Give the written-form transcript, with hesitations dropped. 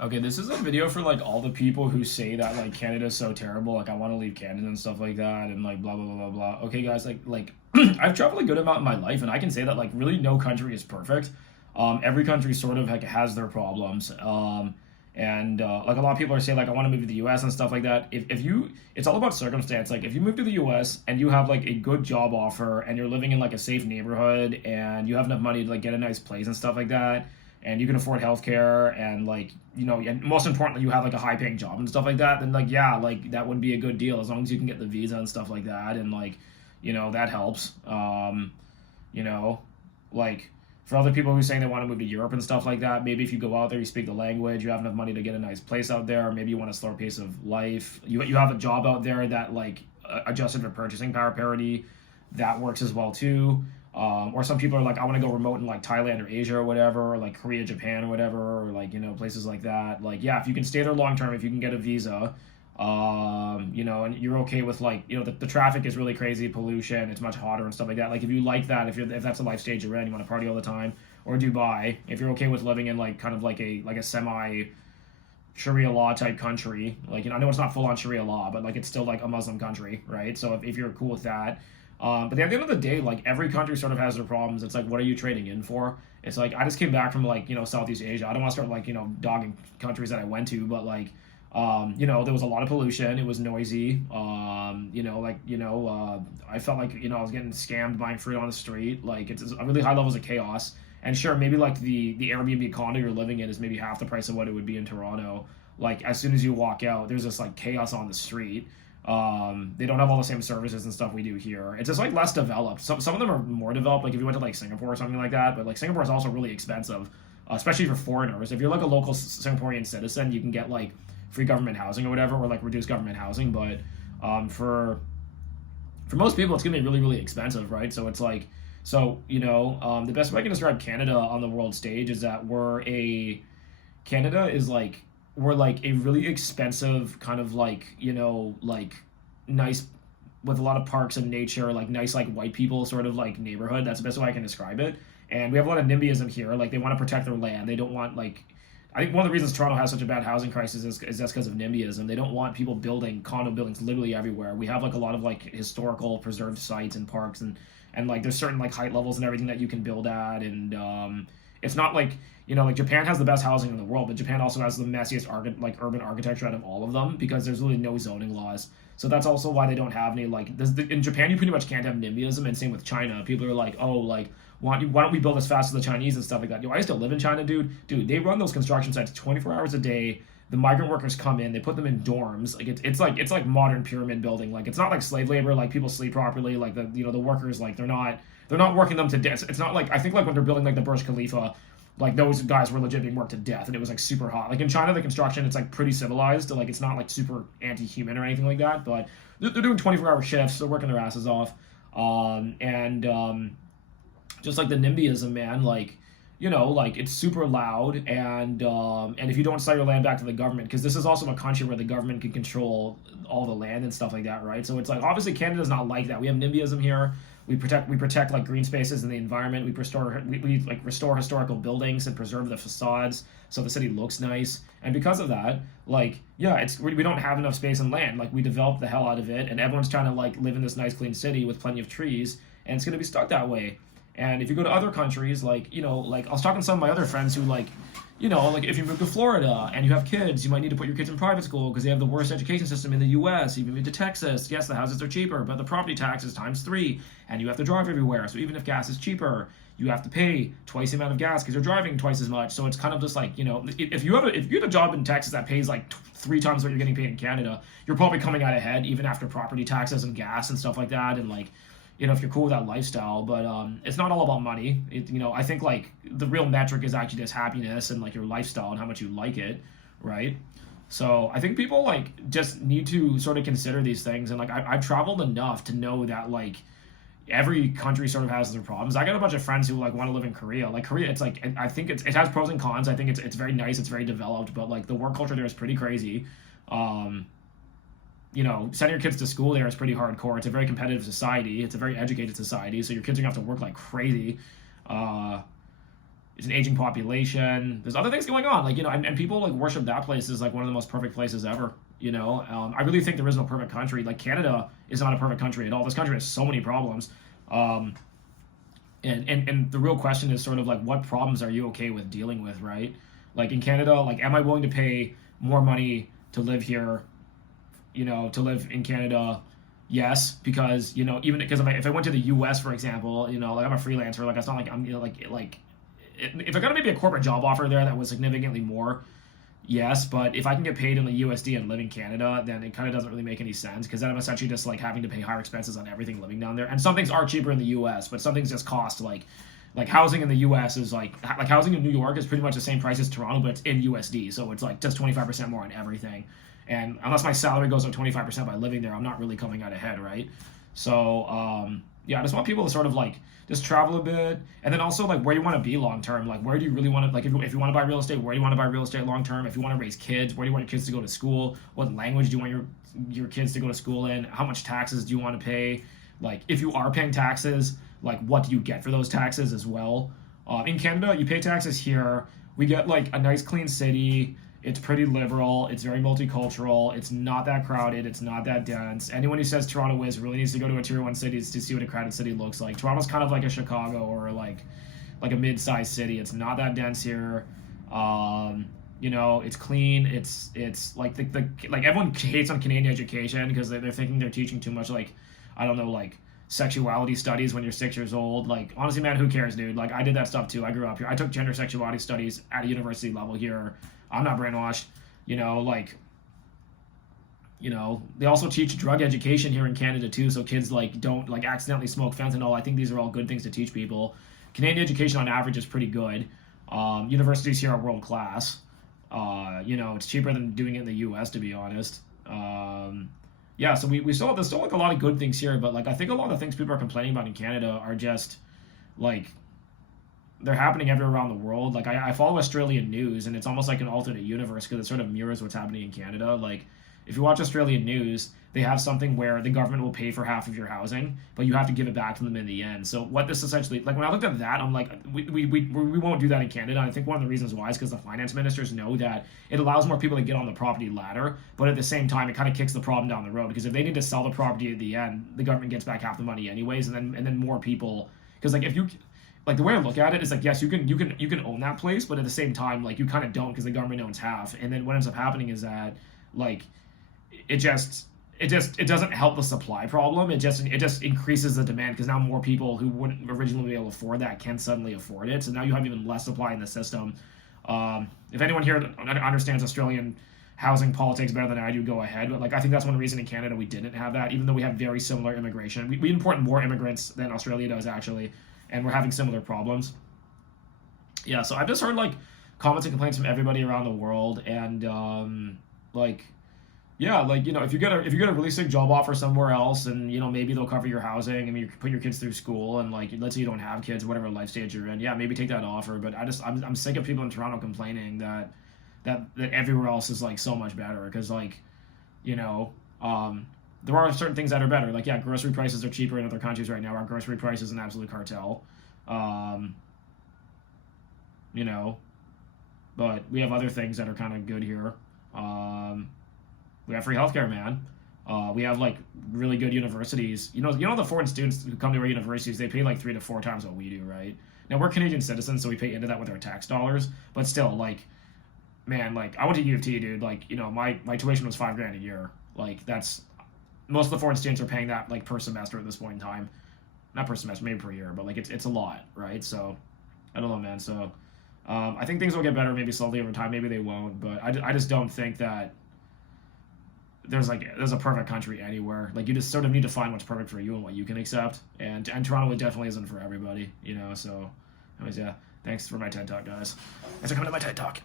Okay, this is a video for like all the people who say that like Canada's so terrible, like I want to leave Canada and stuff like that, and like blah blah blah blah blah. Okay, guys, like I've traveled a good amount in my life, and I can say that like really no country is perfect. Every country sort of like has their problems. And like a lot of people are saying like I want to move to the U.S. and stuff like that. If you, it's all about circumstance. Like if you move to the U.S. and you have like a good job offer and you're living in like a safe neighborhood and you have enough money to like get a nice place and stuff like that, and you can afford healthcare and like and most importantly you have like a high paying job and stuff like that, then like yeah, like that would be a good deal as long as you can get the visa and stuff like that, and like that helps. You know, like for other people who are saying they want to move to Europe and stuff like that, maybe if you go out there, you speak the language, you have enough money to get a nice place out there, maybe you want a slower pace of life, you have a job out there that like adjusted for purchasing power parity, that works as well too. Or some people are like, I want to go remote in like Thailand or Asia or whatever, or like Korea, Japan or whatever, or like, places like that. Like, yeah, if you can stay there long term, if you can get a visa, and you're okay with like, the traffic is really crazy, pollution, it's much hotter and stuff like that. Like, if you like that, if that's the life stage you're in, you want to party all the time, or Dubai, if you're okay with living in like kind of like a semi Sharia law type country, like, I know it's not full on Sharia law, but like it's still like a Muslim country, right? So if you're cool with that, but at the end of the day, like every country sort of has their problems. It's like, what are you trading in for? It's like I just came back from like Southeast Asia. I don't want to start like dogging countries that I went to, but like there was a lot of pollution. It was noisy. I felt like I was getting scammed buying fruit on the street. Like it's a really high levels of chaos. And sure, maybe like the Airbnb condo you're living in is maybe half the price of what it would be in Toronto. Like as soon as you walk out, there's this like chaos on the street. They don't have all the same services and stuff we do here. It's just like less developed. Some of them are more developed. Like if you went to like Singapore or something like that, but like Singapore is also really expensive, especially for foreigners. If you're like a local Singaporean citizen, you can get like free government housing or whatever, or like reduced government housing. But for most people, it's gonna be really really expensive, right? So it's like the best way I can describe Canada on the world stage is that Canada is like we're like a really expensive kind of like like nice with a lot of parks and nature, like nice like white people sort of like neighborhood. That's the best way I can describe it. And we have a lot of NIMBYism here. Like they want to protect their land. They don't want like I think one of the reasons Toronto has such a bad housing crisis is just because of NIMBYism. They don't want people building condo buildings literally everywhere. We have like a lot of like historical preserved sites and parks, and like there's certain like height levels and everything that you can build at, and it's not like like Japan has the best housing in the world, but Japan also has the messiest like urban architecture out of all of them because there's really no zoning laws. So that's also why they don't have any like in Japan you pretty much can't have NIMBYism, and same with China. People are like, oh, like why don't we build as fast as the Chinese and stuff like that? I used to live in China, dude. Dude, they run those construction sites 24 hours a day. The migrant workers come in, they put them in dorms. Like it's like modern pyramid building. Like it's not like slave labor. Like people sleep properly. Like the workers, like they're not working them to death. It's not like I think like when they're building like the Burj Khalifa, like those guys were legit being worked to death, and it was like super hot. Like in China, the construction it's like pretty civilized. Like it's not like super anti-human or anything like that. But they're doing 24-hour shifts. They're working their asses off. And just like the NIMBYism, man, like like it's super loud, and if you don't sell your land back to the government, because this is also a country where the government can control all the land and stuff like that, right? So it's like obviously Canada's not like that. We have NIMBYism here. We protect like green spaces in the environment. We like restore historical buildings and preserve the facades so the city looks nice. And because of that, like yeah, we don't have enough space and land. Like we develop the hell out of it, and everyone's trying to like live in this nice clean city with plenty of trees, and it's gonna be stuck that way. And if you go to other countries, like like I was talking to some of my other friends who like like if you move to Florida and you have kids, you might need to put your kids in private school because they have the worst education system in the U.S. If you move to Texas, yes, the houses are cheaper, but the property tax is times three, and you have to drive everywhere. So even if gas is cheaper, you have to pay twice the amount of gas because you're driving twice as much. So it's kind of just like if you have a job in Texas that pays like three times what you're getting paid in Canada, you're probably coming out ahead even after property taxes and gas and stuff like that, and like if you're cool with that lifestyle. But it's not all about money. I think like the real metric is actually just happiness and like your lifestyle and how much you like it, right? So I think people like just need to sort of consider these things, and like I've traveled enough to know that like every country sort of has their problems. I got a bunch of friends who like want to live in Korea. Like Korea, it's like I think it has pros and cons. I think it's very nice, it's very developed, but like the work culture there is pretty crazy. Um, sending your kids to school there is pretty hardcore. It's a very competitive society. It's a very educated society. So your kids are gonna have to work like crazy. Uh, It's an aging population. There's other things going on, like, and people like worship that place as like one of the most perfect places ever. I really think there is no perfect country. Like Canada is not a perfect country at all. This country has so many problems. Um, and the real question is sort of like, what problems are you okay with dealing with, right? Like in Canada, like, am I willing to pay more money to live here, to live in Canada? Yes, because even because if I went to the U.S., for example, like I'm a freelancer, like it's not like I'm like if I got maybe a corporate job offer there that was significantly more, yes, but if I can get paid in the USD and live in Canada, then it kind of doesn't really make any sense because then I'm essentially just like having to pay higher expenses on everything living down there. And some things are cheaper in the US, but some things just cost like housing in the US is like housing in New York is pretty much the same price as Toronto, but it's in USD, so it's like just 25% more on everything. And unless my salary goes up 25% by living there, I'm not really coming out ahead, right? So yeah, I just want people to sort of like just travel a bit, and then also like where you want to be long term. Like where do you really want to like if you want to buy real estate, where do you want to buy real estate long term? If you want to raise kids, where do you want your kids to go to school? What language do you want your kids to go to school in? How much taxes do you want to pay? Like if you are paying taxes, like what do you get for those taxes as well? In Canada, you pay taxes here. We get like a nice clean city. It's pretty liberal. It's very multicultural. It's not that crowded. It's not that dense. Anyone who says Toronto is really needs to go to a tier 1 city to see what a crowded city looks like. Toronto's kind of like a Chicago or like a mid-sized city. It's not that dense here. It's clean. It's like like everyone hates on Canadian education because they're thinking they're teaching too much like I don't know like sexuality studies when you're 6 years old. Like honestly, man, who cares, dude? Like I did that stuff too. I grew up here. I took gender sexuality studies at a university level here. I'm not brainwashed, they also teach drug education here in Canada too, so kids like don't like accidentally smoke fentanyl. I think these are all good things to teach people. Canadian education on average is pretty good. Universities here are world class. It's cheaper than doing it in the US, to be honest. Yeah, so we still there's still like a lot of good things here, but like I think a lot of the things people are complaining about in Canada are just like they're happening everywhere around the world. Like I follow Australian news, and it's almost like an alternate universe because it sort of mirrors what's happening in Canada. Like if you watch Australian news, they have something where the government will pay for half of your housing, but you have to give it back to them in the end. So what this essentially like when I looked at that, I'm like we won't do that in Canada. And I think one of the reasons why is because the finance ministers know that it allows more people to get on the property ladder, but at the same time it kind of kicks the problem down the road because if they need to sell the property at the end, the government gets back half the money anyways, and then more people because like if you like the way I look at it is like yes you can own that place, but at the same time like you kind of don't because the government owns half, and then what ends up happening is that like it doesn't help the supply problem. It just increases the demand because now more people who wouldn't originally be able to afford that can suddenly afford it. So now you have even less supply in the system. If anyone here understands Australian housing politics better than I do, go ahead. But like I think that's one reason in Canada we didn't have that, even though we have very similar immigration. We import more immigrants than Australia does actually, and we're having similar problems. Yeah, so I've just heard like comments and complaints from everybody around the world, and like yeah, like if you get a really sick job offer somewhere else, and maybe they'll cover your housing. I mean, you put your kids through school, and like let's say you don't have kids, whatever life stage you're in. Yeah, maybe take that offer. But I'm sick of people in Toronto complaining that everywhere else is like so much better because like there are certain things that are better. Like yeah, grocery prices are cheaper in other countries right now. Our grocery price is an absolute cartel. But we have other things that are kind of good here. We have free healthcare, man. We have like really good universities. The foreign students who come to our universities, they pay like 3 to 4 times what we do, right? Now we're Canadian citizens, so we pay into that with our tax dollars. But still, like, man, like I went to U of T, dude. Like, my tuition was $5,000 a year. Like that's most of the foreign students are paying that like per semester at this point in time. Not per semester, maybe per year, but like it's a lot, right? So I don't know, man. So I think things will get better, maybe slowly over time. Maybe they won't, but I just don't think that there's a perfect country anywhere. Like you just sort of need to find what's perfect for you and what you can accept. And Toronto it definitely isn't for everybody, So anyways, yeah. Thanks for my TED Talk, guys. Thanks for coming to my TED Talk.